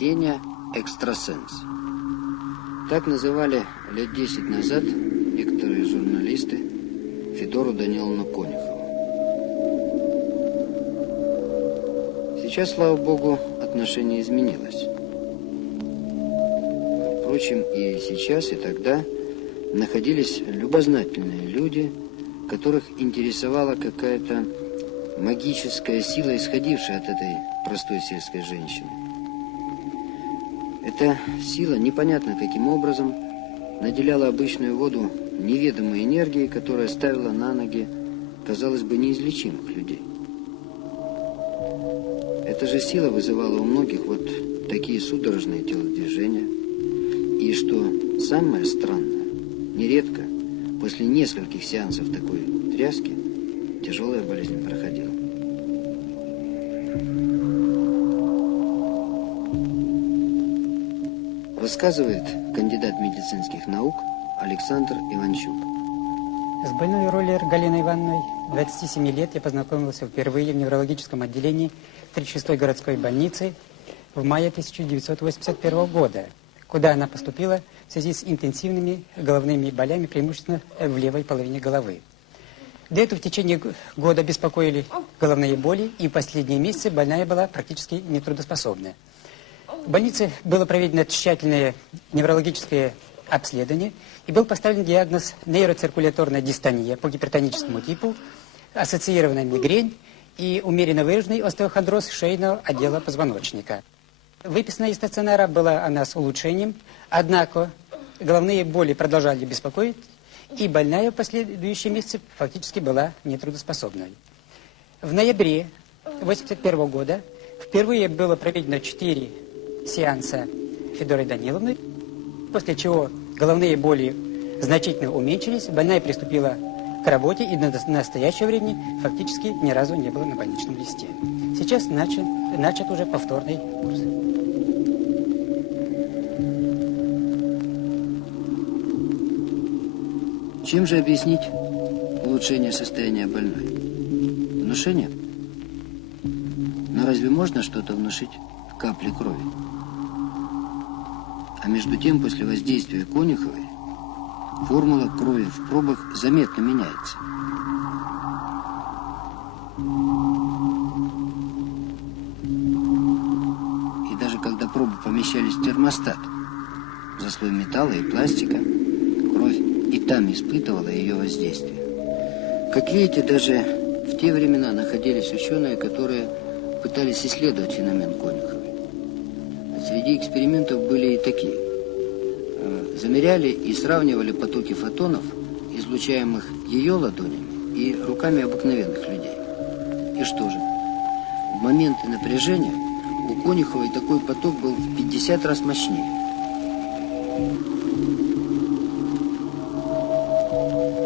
Феня экстрасенс. Так называли лет 10 назад некоторые журналисты Федору Даниловну Конюхову. Сейчас, слава богу, отношение изменилось. Впрочем, и сейчас, и тогда находились любознательные люди, которых интересовала какая-то магическая сила, исходившая от этой простой сельской женщины. Эта сила непонятно каким образом наделяла обычную воду неведомой энергией, которая ставила на ноги, казалось бы, неизлечимых людей. Эта же сила вызывала у многих вот такие судорожные телодвижения. И что самое странное, нередко после нескольких сеансов такой тряски тяжелая болезнь проходила. Рассказывает кандидат медицинских наук Александр Иванчук. С больной Роллер Галиной Ивановной 27 лет я познакомился впервые в неврологическом отделении 36-й городской больницы в мае 1981 года, куда она поступила в связи с интенсивными головными болями, преимущественно в левой половине головы. До этого в течение года беспокоили головные боли, и в последние месяцы больная была практически нетрудоспособна. В больнице было проведено тщательное неврологическое обследование, и был поставлен диагноз нейроциркуляторная дистония по гипертоническому типу, ассоциированная мигрень и умеренно выраженный остеохондроз шейного отдела позвоночника. Выписана из стационара была она с улучшением, однако головные боли продолжали беспокоить, и больная в последующие месяцы фактически была нетрудоспособной. В ноябре 1981 года впервые было проведено 4 сеанса Федорой Даниловной, после чего головные боли значительно уменьшились, больная приступила к работе и до настоящего времени фактически ни разу не было на больничном листе. Сейчас начат уже повторный курс. Чем же объяснить улучшение состояния больной? Внушение? Но разве можно что-то внушить в капле крови? А между тем, после воздействия Конюховой, формула крови в пробах заметно меняется. И даже когда пробы помещались в термостат, за слой металла и пластика, кровь и там испытывала ее воздействие. Как видите, даже в те времена находились ученые, которые пытались исследовать феномен Конюховой. Среди экспериментов были и такие. Замеряли и сравнивали потоки фотонов, излучаемых ее ладонями и руками обыкновенных людей. И что же? В моменты напряжения у Конюховой такой поток был в 50 раз мощнее.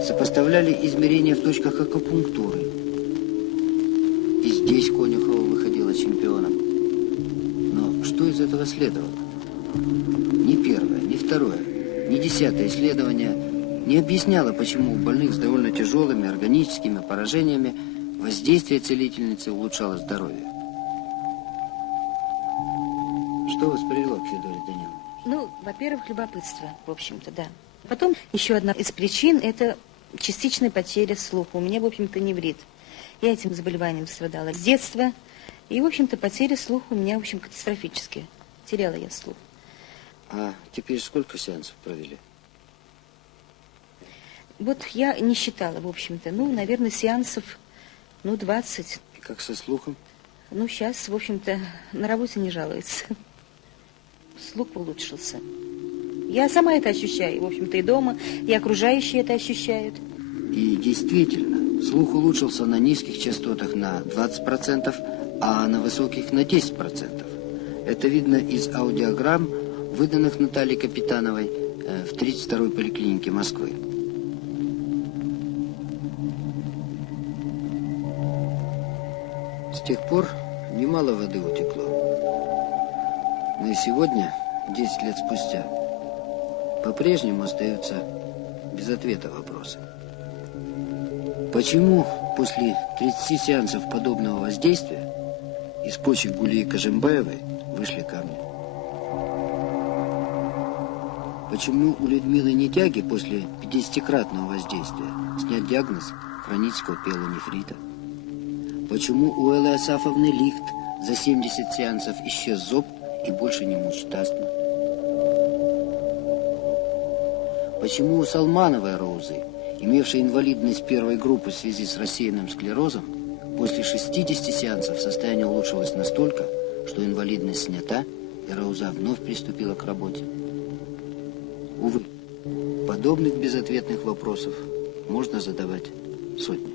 Сопоставляли измерения в точках акупунктуры. И здесь Конюхова выходила чемпионом. Но что из этого следовало? Ни первое, ни второе, ни 10-е исследование не объясняло, почему у больных с довольно тяжелыми органическими поражениями воздействие целительницы улучшало здоровье. Что вас привело к Федоре Даниловне? Ну, во-первых, любопытство, в общем-то, да. Потом еще одна из причин – это частичная потеря слуха. У меня, в общем-то, неврит. Я этим заболеванием страдала с детства. И, в общем-то, потеря слуха у меня, в общем, катастрофическая. Теряла я слух. А теперь сколько сеансов провели? Вот я не считала, в общем-то. Ну, наверное, сеансов, 20. И как со слухом? Ну, сейчас, в общем-то, на работе не жалуется. Слух улучшился. Я сама это ощущаю, в общем-то, и дома, и окружающие это ощущают. И действительно, слух улучшился на низких частотах на 20%, а на высоких на 10%. Это видно из аудиограмм, выданных Натальей Капитановой в 32-й поликлинике Москвы. С тех пор немало воды утекло. Но и сегодня, 10 лет спустя, по-прежнему остаются без ответа вопросы. Почему после 30 сеансов подобного воздействия из почек Гулии Кожембаевой вышли камни? Почему у Людмилы Нетяги после 50-кратного воздействия снят диагноз хронического пиелонефрита? Почему у Эллы Асафовны Лихт за 70 сеансов исчез зоб и больше не мучит астма? Почему у Салмановой Розы, имевшей инвалидность первой группы в связи с рассеянным склерозом, после 60 сеансов состояние улучшилось настолько, что инвалидность снята, и Рауза вновь приступила к работе? Увы, подобных безответных вопросов можно задавать сотни.